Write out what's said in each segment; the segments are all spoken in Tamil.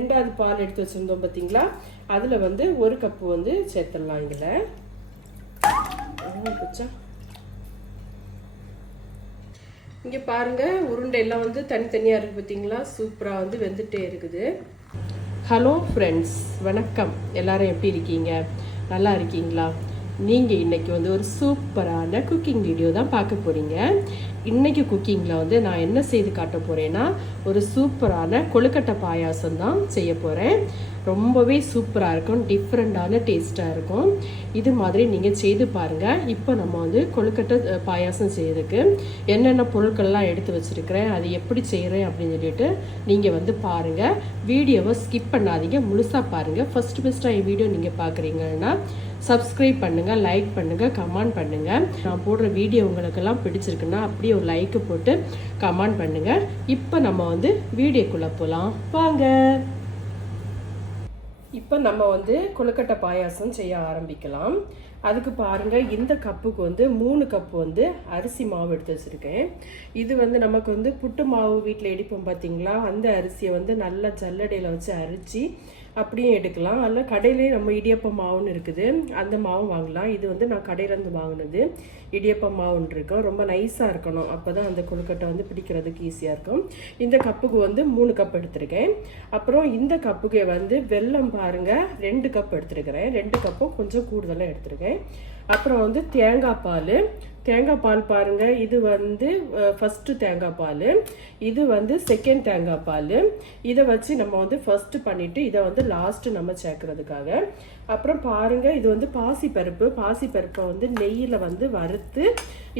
ரெண்டாவது பால் எடுத்து வச்சுருந்தோம் பார்த்தீங்களா அதில் வந்து ஒரு கப்பு வந்து சேர்த்துடலாம் இதில். இங்கே பாருங்க உருண்டை எல்லாம் வந்து தனித்தனியாக இருக்குது பார்த்தீங்களா சூப்பராக வந்து வெந்துட்டே இருக்குது. ஹலோ ஃப்ரெண்ட்ஸ் வணக்கம். எல்லாரும் எப்படி இருக்கீங்க? நல்லா இருக்கீங்களா? நீங்கள் இன்னைக்கு வந்து ஒரு சூப்பரான குக்கிங் வீடியோ தான் பார்க்க போகிறீங்க இன்னைக்கு குக்கிங்கில் வந்து நான் என்ன செய்து காட்ட போகிறேன்னா ஒரு சூப்பரான கொழுக்கட்டை பாயாசம் தான் செய்ய போகிறேன் ரொம்பவே சூப்பராக இருக்கும் டிஃப்ரெண்ட்டான டேஸ்ட்டாக இருக்கும். இது மாதிரி நீங்கள் செய்து பாருங்கள் இப்போ நம்ம வந்து கொழுக்கட்டை பாயாசம் செய்யறதுக்கு என்னென்ன பொருட்கள்லாம் எடுத்து வச்சுருக்கிறேன் அது எப்படி செய்கிறேன் அப்படின்னு சொல்லிட்டு நீங்கள் வந்து பாருங்கள் வீடியோவை ஸ்கிப் பண்ணாதீங்க. முழுசாக பாருங்கள் ஃபஸ்ட்டு ஃபஸ்ட்டாக என் வீடியோ நீங்கள் பார்க்குறீங்கன்னா சப்ஸ்கிரைப் பண்ணுங்கள் லைக் பண்ணுங்கள் கமெண்ட் பண்ணுங்கள் நான் போடுற வீடியோ உங்களுக்கெல்லாம் பிடிச்சிருக்குன்னா அப்படியே ஒரு லைக்கு போட்டு கமெண்ட் பண்ணுங்கள் இப்போ நம்ம வந்து வீடியோக்குள்ளே போகலாம் வாங்க. இப்போ நம்ம வந்து கொழுக்கட்டை பாயாசம் செய்ய ஆரம்பிக்கலாம். அதுக்கு பாருங்க இந்த கப்புக்கு வந்து மூணு கப்பு வந்து அரிசி மாவு எடுத்து வச்சுருக்கேன். இது வந்து நமக்கு வந்து புட்டு மாவு வீட்டில் இடிப்போம் பார்த்தீங்களா அந்த அரிசியை வந்து நல்லா ஜல்லடையில் வச்சு அரிச்சு அப்படியும் எடுக்கலாம். அதில் கடையிலே நம்ம இடியப்ப மாவுன்னு இருக்குது. அந்த மாவு வாங்கலாம். இது வந்து நான் கடையிலேருந்து வாங்கினது. இடியப்ப மாவுன்னு இருக்கும் ரொம்ப நைஸாக இருக்கணும். அப்போ தான் அந்த கொழுக்கட்டை வந்து பிடிக்கிறதுக்கு ஈஸியாக இருக்கும். இந்த கப்புக்கு வந்து மூணு கப் எடுத்திருக்கேன். அப்புறம் இந்த கப்புக்கு வந்து வெல்லம் பாருங்க. ரெண்டு கப் எடுத்துருக்கிறேன். ரெண்டு கப்பும் கொஞ்சம் கூடுதலாக எடுத்திருக்கேன். அப்புறம் வந்து தேங்காய் பால். தேங்காய் பால் பாருங்க. இது வந்து ஃபஸ்ட்டு தேங்காய் பால். இது வந்து செகண்ட் தேங்காய் பால். இதை வச்சு நம்ம வந்து ஃபஸ்ட்டு பண்ணிவிட்டு இதை வந்து லாஸ்ட்டு நம்ம சேர்க்கறதுக்காக. அப்புறம் பாருங்கள் இது வந்து பாசி பருப்பு பாசி பருப்பை வந்து நெய்யில் வந்து வறுத்து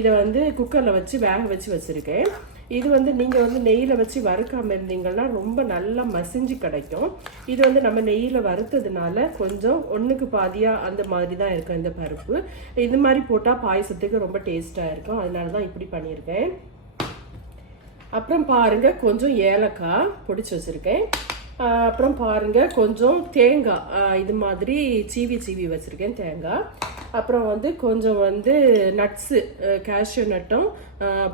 இதை வந்து குக்கரில் வச்சு வேக வச்சு வச்சுருக்கேன். இது வந்து நீங்கள் வந்து நெய்யில் வச்சு வறுக்காமல் இருந்தீங்கன்னா ரொம்ப நல்லா மசிஞ்சு கிடைக்கும். இது வந்து நம்ம நெய்யில் வறுத்ததுனால கொஞ்சம் ஒன்றுக்கு பாதியாக அந்த மாதிரி தான் இருக்கும் இந்த பருப்பு. இது மாதிரி போட்டால் பாயசத்துக்கு ரொம்ப டேஸ்ட்டாக இருக்கும். அதனால தான் இப்படி பண்ணியிருக்கேன். அப்புறம் பாருங்கள் கொஞ்சம் ஏலக்காய் பிடிச்சி வச்சுருக்கேன். அப்புறம் பாருங்க கொஞ்சம் தேங்காய். இது மாதிரி சீவி சீவி வச்சுருக்கேன் தேங்காய். அப்புறம் வந்து கொஞ்சம் வந்து நட்ஸு கேஷ்யூ நட்டும்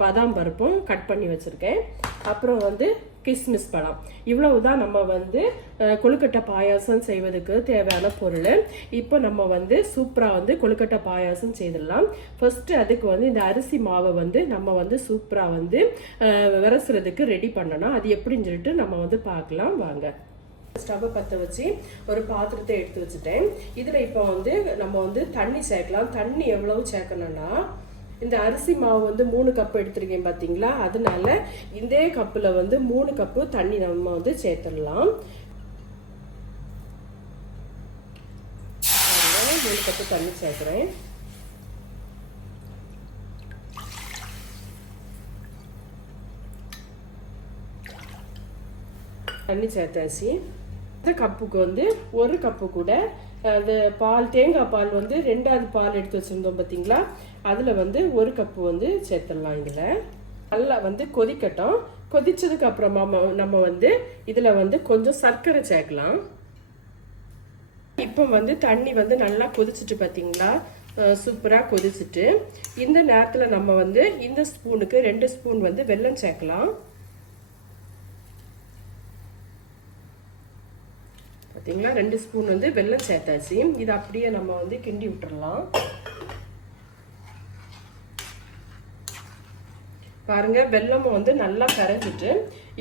பாதாம் பருப்பும் கட் பண்ணி வச்சுருக்கேன். அப்புறம் வந்து கிஸ்மிஸ் பழம். இவ்வளவு தான் நம்ம வந்து கொழுக்கட்டை பாயாசம் செய்வதற்கு தேவையான பொருள். இப்போ நம்ம வந்து சூப்பராக வந்து கொழுக்கட்டை பாயாசம் செய்திடலாம். ஃபஸ்ட்டு அதுக்கு வந்து இந்த அரிசி மாவை வந்து நம்ம வந்து சூப்பராக வந்து விரசுறதுக்கு ரெடி பண்ணணும். அது எப்படின்னு சொல்லிட்டு நம்ம வந்து பார்க்கலாம். வாங்க. ஸ்டவ்வை பற்ற வச்சு ஒரு பாத்திரத்தை எடுத்து வச்சுட்டேன். இதில் இப்போ வந்து நம்ம வந்து தண்ணி சேர்க்கலாம். தண்ணி எவ்வளவு சேர்க்கணும்னா இந்த அரிசி மாவு வந்து மூணு கப்பு எடுத்திருக்கேன் பார்த்தீங்களா அதனால இதே கப்பில் வந்து மூணு கப்பு தண்ணி நம்ம வந்து சேர்த்துடலாம். மூணு கப்பு தண்ணி சேர்க்குறேன். தண்ணி சேர்த்தாச்சு. மொத்த கப்புக்கு வந்து ஒரு கப்பு கூட அந்த பால் தேங்காய் பால் வந்து ரெண்டாவது பால் எடுத்து வச்சுருந்தோம் பார்த்தீங்களா அதில் வந்து ஒரு கப்பு வந்து சேர்த்துடலாம் இதில். நல்லா வந்து கொதிக்கட்டும். கொதிச்சதுக்கு அப்புறமா நம்ம வந்து இதில் வந்து கொஞ்சம் சர்க்கரை சேர்க்கலாம். இப்போ வந்து தண்ணி வந்து நல்லா கொதிச்சுட்டு பார்த்தீங்களா சூப்பராக கொதிச்சுட்டு இந்த நேரத்தில் நம்ம வந்து இந்த ஸ்பூனுக்கு ரெண்டு ஸ்பூன் வந்து வெல்லம் சேர்க்கலாம். பார்த்தீங்களா ரெண்டு ஸ்பூன் வந்து வெல்லம் சேர்த்தாச்சு. இது அப்படியே நம்ம வந்து கிண்டி விட்டுறலாம். பாருங்க வெள்ளமும் வந்து நல்லா கரைஞ்சிட்டு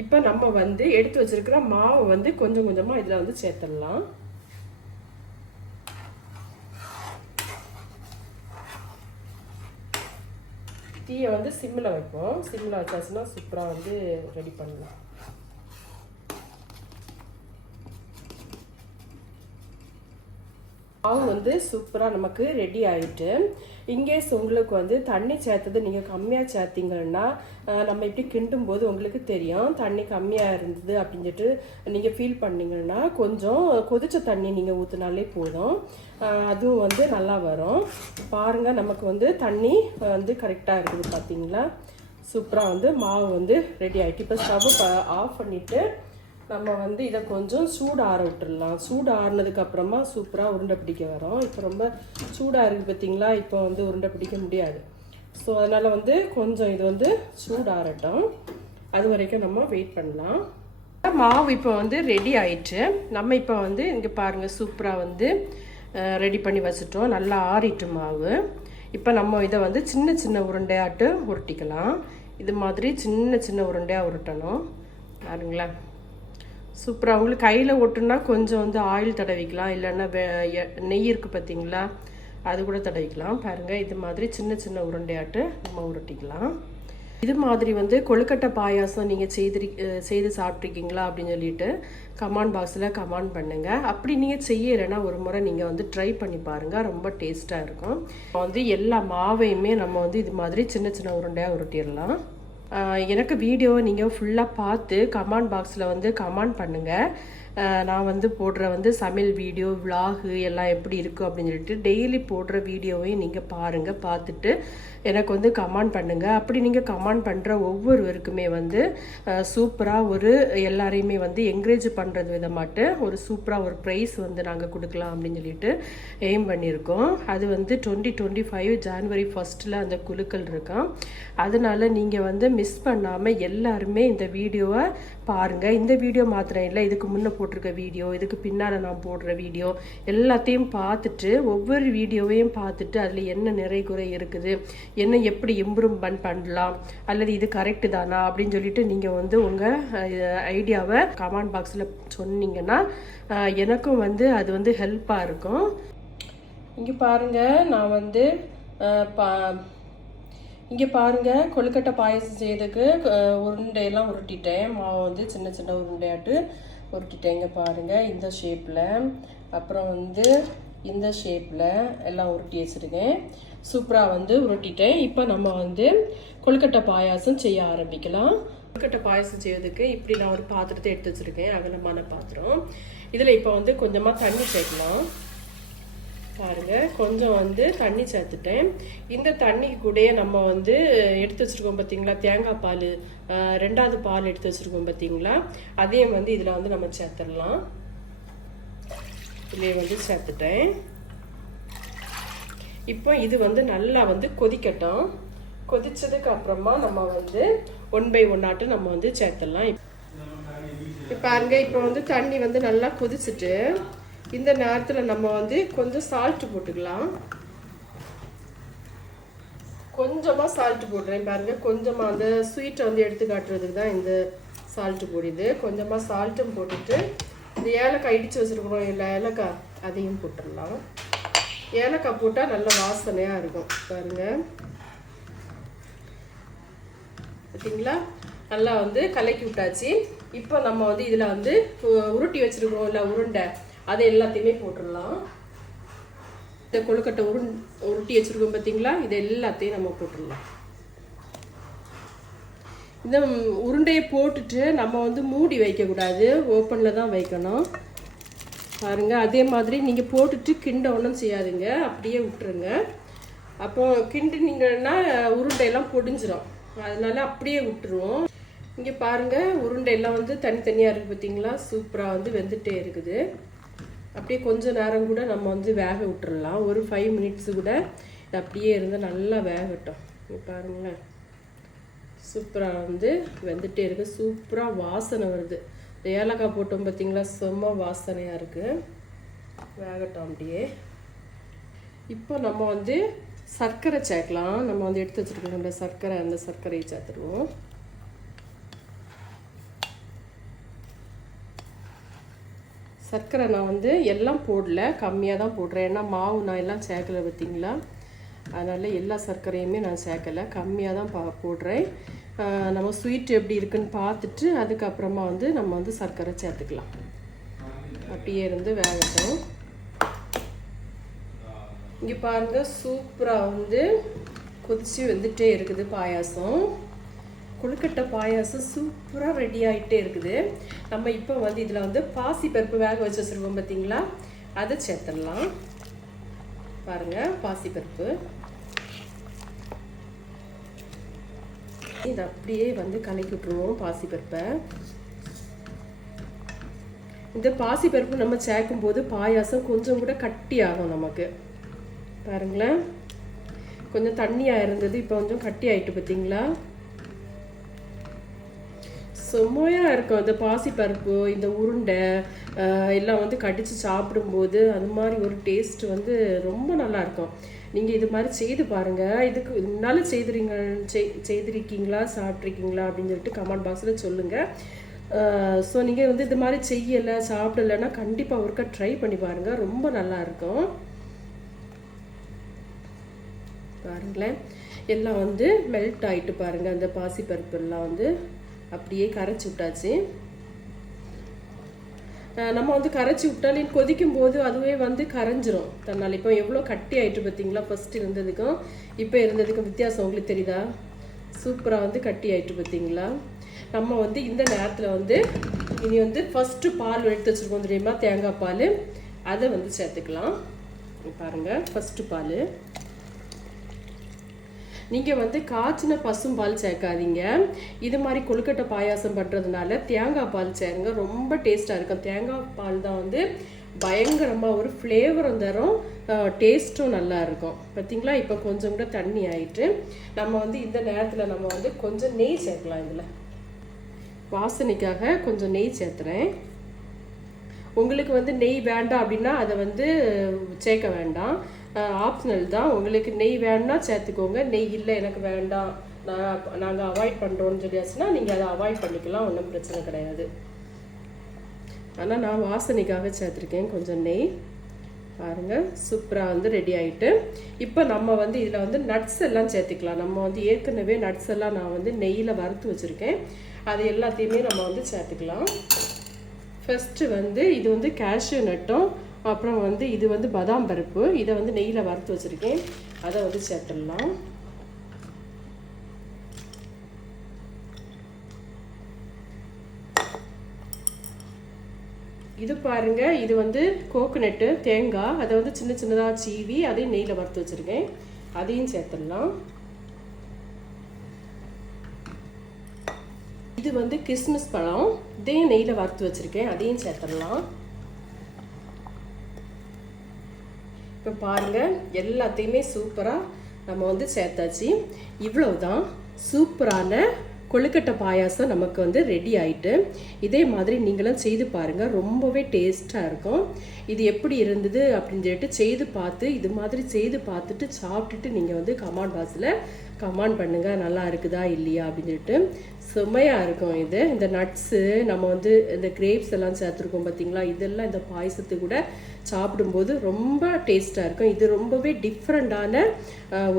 இப்போ நம்ம வந்து எடுத்து வச்சிருக்கிற மாவை வந்து கொஞ்சம் கொஞ்சமாக இதில் வந்து சேர்த்துடலாம். தீயை வந்து சிம்மில் வைப்போம். சிம்மில் வச்சாச்சுன்னா சூப்பராக வந்து ரெடி பண்ணலாம். மாவு வந்து சூப்பராக நமக்கு ரெடி ஆயிட்டு இங்கேஸ் உங்களுக்கு வந்து தண்ணி சேர்த்தது நீங்கள் கம்மியாக சேர்த்தீங்கன்னா நம்ம இப்படி கிண்டும் போது உங்களுக்கு தெரியும் தண்ணி கம்மியாக இருந்தது அப்படின்னு சொல்லிட்டு நீங்கள் ஃபீல் பண்ணீங்கன்னா கொஞ்சம் கொதிச்ச தண்ணி நீங்கள் ஊற்றினாலே போதும். அதுவும் வந்து நல்லா வரும். பாருங்கள் நமக்கு வந்து தண்ணி வந்து கரெக்டாக இருக்குது பார்த்தீங்களா சூப்பராக வந்து மாவு வந்து ரெடி ஆகிட்டு இப்போ ஸ்டவ் ஆஃப் பண்ணிவிட்டு நம்ம வந்து இதை கொஞ்சம் சூடு ஆற விட்டுடலாம் சூடு ஆறுனதுக்கு அப்புறமா சூப்பராக உருண்டை பிடிக்க வரும். இப்போ ரொம்ப சூடாக இருக்குது பார்த்தீங்களா? இப்போ வந்து உருண்டை பிடிக்க முடியாது. ஸோ அதனால் வந்து கொஞ்சம் இது வந்து சூடு ஆறட்டும். அது வரைக்கும் நம்ம வெயிட் பண்ணலாம். மாவு இப்போ வந்து ரெடி ஆயிடுச்சு நம்ம இப்போ வந்து இங்கே பாருங்கள் சூப்பராக வந்து ரெடி பண்ணி வச்சுட்டோம். நல்லா ஆறிட்டு மாவு. இப்போ நம்ம இதை வந்து சின்ன சின்ன உருண்டையாட்டு உருட்டிக்கலாம். இது மாதிரி சின்ன சின்ன உருண்டையாக உருட்டணும். பாருங்களேன். சூப்பராக உங்களுக்கு கையில் ஒட்டுனா கொஞ்சம் வந்து ஆயில் தடவிக்கலாம். இல்லைன்னா நெய் இருக்குது பார்த்தீங்களா? அது கூட தடவிக்கலாம். பாருங்கள் இது மாதிரி சின்ன சின்ன உருண்டையாட்டு நம்ம உருட்டிக்கலாம். இது மாதிரி வந்து கொழுக்கட்டை பாயாசம் நீங்கள் செய்திரு செய்து சாப்பிட்ருக்கீங்களா அப்படின்னு சொல்லிட்டு கமெண்ட் பாக்ஸில் கமெண்ட் பண்ணுங்கள் அப்படி நீங்கள் செய்யலைன்னா ஒரு முறை நீங்கள் வந்து ட்ரை பண்ணி பாருங்கள் ரொம்ப டேஸ்ட்டாக இருக்கும். இப்போ வந்து எல்லா மாவையுமே நம்ம வந்து இது மாதிரி சின்ன சின்ன உருண்டையாக உருட்டிடலாம். எனக்கு வீடியோ நீங்கள் ஃபுல்லாக பார்த்து கமெண்ட் பாக்ஸில் வந்து கமெண்ட் பண்ணுங்கள் நான் வந்து போடுற வந்து சமையல் வீடியோ விலாகு எல்லாம் எப்படி இருக்கும் அப்படின்னு சொல்லிட்டு டெய்லி போடுற வீடியோவையும் நீங்கள் பாருங்கள் பார்த்துட்டு எனக்கு வந்து கமெண்ட் பண்ணுங்கள் அப்படி நீங்கள் கமெண்ட் பண்ணுற ஒவ்வொருவருக்குமே வந்து சூப்பராக ஒரு எல்லாரையுமே வந்து என்கரேஜ் பண்ணுறது விதமாட்டு ஒரு சூப்பராக ஒரு ப்ரைஸ் வந்து நாங்கள் கொடுக்கலாம் அப்படின்னு சொல்லிட்டு எய்ம் பண்ணியிருக்கோம். அது வந்து டுவெண்ட்டி டுவெண்ட்டி ஃபைவ் ஜான்வரி ஃபஸ்ட்டில் அந்த குழுக்கள் இருக்கான் அதனால நீங்கள் வந்து மிஸ் பண்ணாமல் எல்லாருமே இந்த வீடியோவை பாருங்கள் இந்த வீடியோ மாத்திரம் இல்லை இதுக்கு முன்னே போட்டிருக்க வீடியோ இதுக்கு பின்னால் நான் போடுற வீடியோ எல்லாத்தையும் பார்த்துட்டு ஒவ்வொரு வீடியோவையும் பார்த்துட்டு அதில் என்ன நிறை குறை இருக்குது என்ன எப்படி இம்ப்ரூவ்மெண்ட் பண்ணலாம் அல்லது இது கரெக்டு தானா அப்படின்னு சொல்லிட்டு நீங்கள் வந்து உங்கள் ஐடியாவை கமெண்ட் பாக்ஸில் சொன்னீங்கன்னா எனக்கும் வந்து அது வந்து ஹெல்ப்பாக இருக்கும். இங்கே பாருங்கள் நான் வந்து பா இங்கே பாருங்கள் கொழுக்கட்டை பாயசம் செய்யறதுக்கு உருண்டையெல்லாம் உருட்டிட்டேன். மாவு வந்து சின்ன சின்ன உருண்டையாட்டு உருட்டிட்டேன். இங்கே பாருங்கள் இந்த ஷேப்பில் அப்புறம் வந்து இந்த ஷேப்பில் எல்லாம் உருட்டி வச்சுருக்கேன். சூப்பராக வந்து உருட்டிட்டேன். இப்போ நம்ம வந்து கொழுக்கட்டை பாயாசம் செய்ய ஆரம்பிக்கலாம். கொழுக்கட்டை பாயாசம் செய்யறதுக்கு இப்படி நான் ஒரு பாத்திரத்தை எடுத்து வச்சுருக்கேன். அகலமான பாத்திரம். இதில் இப்போ வந்து கொஞ்சமாக தண்ணி சேர்க்கலாம். பாருங்க கொஞ்சம் வந்து தண்ணி சேர்த்துட்டேன். இந்த தண்ணிக்கு கூடயே நம்ம வந்து எடுத்து வச்சிருக்கோம் பார்த்தீங்களா தேங்காய் பால் ரெண்டாவது பால் எடுத்து வச்சுருக்கோம் பார்த்தீங்களா அதையும் வந்து இதில் வந்து நம்ம சேர்த்துடலாம். இதுலேயே வந்து சேர்த்துட்டேன். இப்போ இது வந்து நல்லா வந்து கொதிக்கட்டும். கொதிச்சதுக்கு அப்புறமா நம்ம வந்து ஒன் பை ஒன்னாட்டு நம்ம வந்து சேர்த்துடலாம். இப்போ பாருங்க இப்போ வந்து தண்ணி வந்து நல்லா கொதிச்சுட்டு இந்த நேரத்தில் நம்ம வந்து கொஞ்சம் சால்ட்டு போட்டுக்கலாம். கொஞ்சமாக சால்ட்டு போடுறேன் பாருங்கள் கொஞ்சமாக அந்த ஸ்வீட்டை வந்து எடுத்து காட்டுறதுக்கு தான் இந்த சால்ட்டு பொடிது கொஞ்சமாக சால்ட்டும் போட்டுட்டு இந்த ஏலக்காய் இடித்து வச்சுருக்குறோம் இல்லை ஏலக்காய் அதையும் போட்டுடலாம். ஏலக்காய் போட்டால் நல்ல வாசனையாக இருக்கும். பாருங்கள் பார்த்தீங்களா நல்லா வந்து கலக்கி விட்டாச்சு. இப்போ நம்ம வந்து இதில் வந்து உருட்டி வச்சுருக்கோம் இல்லை உருண்டை. அதை எல்லாத்தையுமே போட்டுடலாம். இந்த கொழுக்கட்டை உருண் உருட்டி வச்சுருக்கோம் பார்த்தீங்களா இது எல்லாத்தையும் நம்ம போட்டுடலாம். இந்த உருண்டையை போட்டுட்டு நம்ம வந்து மூடி வைக்கக்கூடாது. ஓப்பனில் தான் வைக்கணும். பாருங்கள் அதே மாதிரி நீங்கள் போட்டுட்டு கிண்ட ஒன்றும் செய்யாதுங்க. அப்படியே விட்டுருங்க. அப்போ கிண்டினீங்கன்னா உருண்டையெல்லாம் பொடிஞ்சிடும் அதனால அப்படியே விட்டுருவோம். இங்கே பாருங்கள் உருண்டையெல்லாம் வந்து தனித்தனியாக இருக்குது பார்த்தீங்களா சூப்பராக வந்து வெந்துகிட்டே இருக்குது. அப்படியே கொஞ்சம் நேரம் கூட நம்ம வந்து வேக விட்டுறலாம். ஒரு ஃபைவ் மினிட்ஸ் கூட இது அப்படியே இருந்தால் நல்லா வேகட்டும். பாருங்களேன். சூப்பராக வந்து வெந்துட்டே இருக்கு. சூப்பராக வாசனை வருது. இந்த ஏலக்காய் போட்டோம் பார்த்தீங்களா செம்ம வாசனையாக இருக்குது வேகட்டும் அப்படியே. இப்போ நம்ம வந்து சர்க்கரை சேர்க்கலாம். நம்ம வந்து எடுத்து வச்சுருக்கோம்ல சர்க்கரை அந்த சர்க்கரையை சேர்த்துருவோம். சர்க்கரை நான் வந்து எல்லாம் போடல கம்மியாக தான் போடுறேன். ஏன்னா மாவு நான் எல்லாம் சேர்க்கலை பார்த்தீங்களா? அதனால் எல்லா சர்க்கரையுமே நான் சேர்க்கலை. கம்மியாக தான் பா போடுறேன். நம்ம ஸ்வீட் எப்படி இருக்குன்னு பார்த்துட்டு அதுக்கப்புறமா வந்து நம்ம வந்து சர்க்கரை சேர்த்துக்கலாம். அப்படியே இருந்து வேகட்டும். இங்கே பாருங்கள் சூப்பராக வந்து கொதித்து வந்துட்டே இருக்குது பாயாசம். கொழுக்கட்டை பாயாசம் சூப்பராக ரெடி ஆகிட்டே இருக்குது. நம்ம இப்போ வந்து இதில் வந்து பாசி பருப்பு வேக வச்சு வச்சுருக்கோம் பார்த்தீங்களா அதை சேர்த்துடலாம். பாருங்கள் பாசி பருப்பு. இதை அப்படியே வந்து கலக்கி விட்ருவோம் பாசி பருப்பை. இந்த பாசி பருப்பு நம்ம சேர்க்கும் போது பாயாசம் கொஞ்சம் கூட கட்டி ஆகும் நமக்கு. பாருங்களேன். கொஞ்சம் தண்ணியாக இருந்தது இப்போ கொஞ்சம் கட்டி ஆகிட்டு பார்த்தீங்களா செம்மையாக இருக்கும். இந்த பாசிப்பருப்பு இந்த உருண்டை எல்லாம் வந்து கடித்து சாப்பிடும்போது அது மாதிரி ஒரு டேஸ்ட் வந்து ரொம்ப நல்லா இருக்கும். நீங்கள் இது மாதிரி செய்து பாருங்கள் இதுக்கு இதனால செய்துறீங்க செய்- செய்திருக்கீங்களா சாப்பிட்ருக்கீங்களா அப்படின்னு சொல்லிட்டு கமெண்ட் பாக்ஸில் சொல்லுங்கள் ஸோ நீங்கள் வந்து இது மாதிரி செய்யலை சாப்பிடலைன்னா கண்டிப்பாக ஒருக்கா ட்ரை பண்ணி பாருங்கள் ரொம்ப நல்லா இருக்கும். பாருங்களேன். எல்லாம் வந்து மெல்ட் ஆகிட்டு பாருங்கள் அந்த பாசிப்பருப்பு எல்லாம் வந்து. அப்படியே கரைச்சி விட்டாச்சு. நம்ம வந்து கரைச்சி விட்டாலே கொதிக்கும் போது அதுவே வந்து கரைஞ்சிரும். தன்னால் இப்போ எவ்வளோ கட்டி ஆயிட்டு பார்த்தீங்களா? ஃபர்ஸ்ட் இருந்ததுக்கும் இப்போ இருந்ததுக்கும் வித்தியாசம் உங்களுக்கு தெரியுதா? சூப்பராக வந்து கட்டி ஆயிட்டு பார்த்தீங்களா? நம்ம வந்து இந்த நேரத்தில் வந்து இனி வந்து ஃபஸ்ட்டு பால் எடுத்து வச்சுருக்கோம் தெரியுமா? தேங்காய் பால். அதை வந்து சேர்த்துக்கலாம். பாருங்கள் ஃபஸ்ட்டு பால். நீங்கள் வந்து காய்ச்சின பசும்பால் சேர்க்காதீங்க. இது மாதிரி கொழுக்கட்டை பாயாசம் பண்ணுறதுனால தேங்காய் பால் சேருங்க. ரொம்ப டேஸ்ட்டாக இருக்கும். தேங்காய் பால் தான் வந்து பயங்கரமாக ஒரு ஃப்ளேவரும் தரும். டேஸ்ட்டும் நல்லா இருக்கும். பார்த்தீங்களா இப்போ கொஞ்சம் கூட தண்ணி ஆயிட்டு நம்ம வந்து இந்த நேரத்தில் நம்ம வந்து கொஞ்சம் நெய் சேர்க்கலாம் இதில். வாசனைக்காக கொஞ்சம் நெய் சேர்த்துறேன். உங்களுக்கு வந்து நெய் வேண்டாம் அப்படின்னா அதை வந்து சேர்க்க வேண்டாம். ஆப்ஷனல் தான். உங்களுக்கு நெய் வேணும்னா சேர்த்துக்கோங்க. நெய் இல்லை எனக்கு வேண்டாம். நான் நாங்கள் அவாய்ட் பண்ணுறோன்னு சொல்லியாச்சுன்னா நீங்கள் அதை அவாய்ட் பண்ணிக்கலாம். ஒன்றும் பிரச்சனை கிடையாது. ஆனால் நான் வாசனைக்காக சேர்த்துருக்கேன். கொஞ்சம் நெய். பாருங்க. சூப்பராக வந்து ரெடி ஆகிட்டு இப்போ நம்ம வந்து இதில் வந்து நட்ஸ் எல்லாம் சேர்த்துக்கலாம். நம்ம வந்து ஏற்கனவே நட்ஸ் எல்லாம் நான் வந்து நெய்யில் வறுத்து வச்சுருக்கேன். அது எல்லாத்தையுமே நம்ம வந்து சேர்த்துக்கலாம். ஃபஸ்ட்டு வந்து இது வந்து கேஷ்யூ நட்டும். அப்புறம் வந்து இது வந்து பாதாம் பருப்பு. இதை வந்து நெய்யில் வறுத்து வச்சுருக்கேன். அதை வந்து சேர்த்துடலாம். இது பாருங்க இது வந்து கோகனட்டு தேங்காய் அதை வந்து சின்ன சின்னதாக சீவி அதையும் நெய்யில் வறுத்து வச்சுருக்கேன். அதையும் சேர்த்துடலாம். இது வந்து கிறிஸ்மஸ் பழம். இதையும் நெய்யில் வறுத்து வச்சுருக்கேன். அதையும் சேர்த்துடலாம். இப்போ பாருங்கள் எல்லாத்தையுமே சூப்பராக நம்ம வந்து சேர்த்தாச்சு. இவ்வளவுதான் சூப்பரான கொழுக்கட்டை பாயாசம் நமக்கு வந்து ரெடி ஆயிட்டு. இதே மாதிரி நீங்களும் செய்து பாருங்க ரொம்பவே டேஸ்ட்டாக இருக்கும். இது எப்படி இருந்தது அப்படின்னு சொல்லிட்டு செய்து பார்த்து இது மாதிரி செய்து பார்த்துட்டு சாப்பிட்டுட்டு நீங்கள் வந்து கமாண்ட் பாக்ஸில் கமெண்ட் பண்ணுங்கள் நல்லா இருக்குதா இல்லையா அப்படின்னு சொல்லிட்டு. செம்மையாக இருக்கும் இது. இந்த நட்ஸு நம்ம வந்து இந்த கிரேப்ஸ் எல்லாம் சேர்த்துருக்கோம் பார்த்தீங்களா இதெல்லாம் இந்த பாயசத்து கூட சாப்பிடும்போது ரொம்ப டேஸ்ட்டாக இருக்கும். இது ரொம்பவே டிஃப்ரெண்ட்டான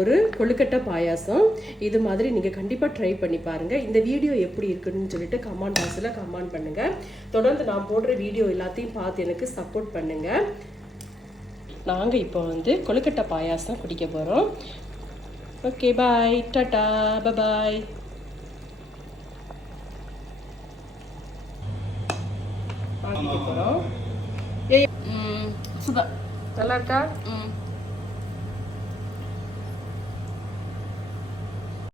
ஒரு கொழுக்கட்டை பாயாசம். இது மாதிரி நீங்கள் கண்டிப்பாக ட்ரை பண்ணி பாருங்கள் இந்த வீடியோ எப்படி இருக்குன்னு சொல்லிட்டு கமெண்ட் பாக்ஸில் கமெண்ட் பண்ணுங்கள் தொடர்ந்து நான் போடுற வீடியோ எல்லாத்தையும் பார்த்து எனக்கு சப்போர்ட் பண்ணுங்கள் நாங்கள் இப்போ வந்து கொழுக்கட்டை பாயாசம் குடிக்க போகிறோம் ஓகே பாய் டாட்டா பாய் ஆக்கிக்க போகிறோம் ஏய் ம் சூப்பர் நல்லா இருக்கா ம்